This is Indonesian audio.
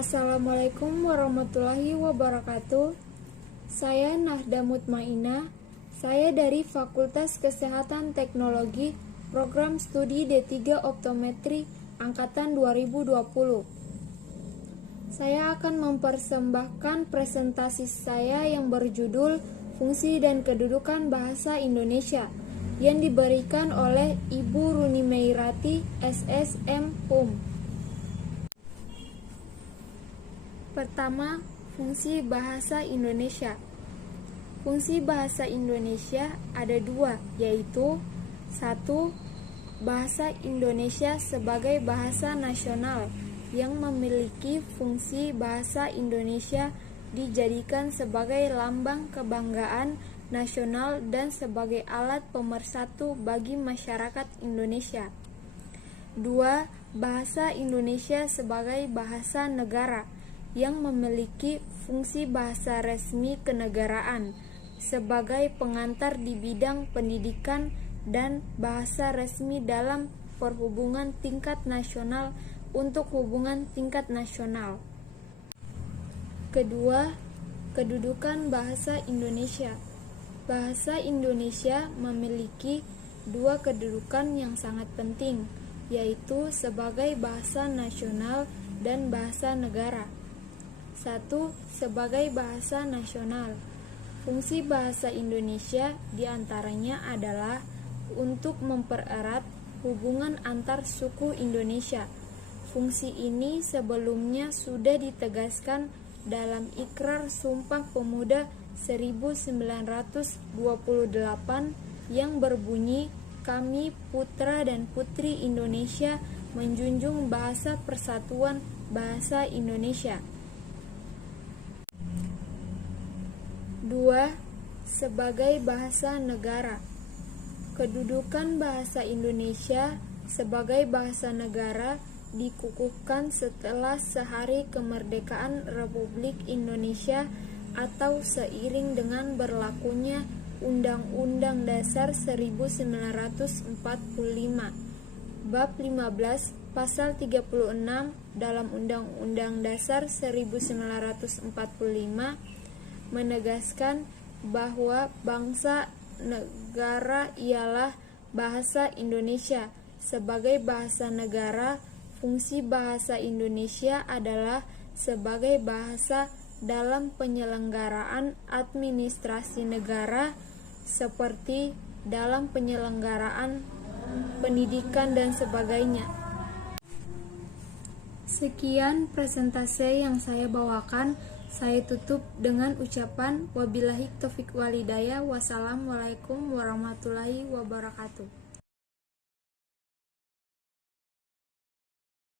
Assalamualaikum warahmatullahi wabarakatuh. Saya Nahda Mutmainah. Saya dari Fakultas Kesehatan Teknologi, Program Studi D3 Optometri Angkatan 2020. Saya akan mempersembahkan presentasi saya yang berjudul Fungsi dan Kedudukan Bahasa Indonesia yang diberikan oleh Ibu Runi Meirati, SSM PUM. Pertama, fungsi bahasa Indonesia. Fungsi bahasa Indonesia ada dua, yaitu 1. Bahasa Indonesia sebagai bahasa nasional yang memiliki fungsi bahasa Indonesia dijadikan sebagai lambang kebanggaan nasional dan sebagai alat pemersatu bagi masyarakat Indonesia. 2. Bahasa Indonesia sebagai bahasa negara yang memiliki fungsi bahasa resmi kenegaraan sebagai pengantar di bidang pendidikan dan bahasa resmi dalam perhubungan tingkat nasional untuk hubungan tingkat nasional. Kedua, kedudukan bahasa Indonesia. Bahasa Indonesia memiliki dua kedudukan yang sangat penting, yaitu sebagai bahasa nasional dan bahasa negara. 1. Sebagai bahasa nasional. Fungsi bahasa Indonesia diantaranya adalah untuk mempererat hubungan antar suku Indonesia. Fungsi ini sebelumnya sudah ditegaskan dalam Ikrar Sumpah Pemuda 1928 yang berbunyi, "Kami putra dan putri Indonesia menjunjung bahasa persatuan bahasa Indonesia." 2. Sebagai bahasa negara. Kedudukan bahasa Indonesia sebagai bahasa negara dikukuhkan setelah sehari kemerdekaan Republik Indonesia atau seiring dengan berlakunya Undang-Undang Dasar 1945. Bab 15 Pasal 36 dalam Undang-Undang Dasar 1945 menegaskan bahwa bangsa negara ialah bahasa Indonesia. Sebagai bahasa negara, fungsi bahasa Indonesia adalah sebagai bahasa dalam penyelenggaraan administrasi negara seperti dalam penyelenggaraan pendidikan dan sebagainya. Sekian presentasi yang saya bawakan. Saya tutup dengan ucapan wabillahi taufiq walhidayah. Wassalamualaikum warahmatullahi wabarakatuh.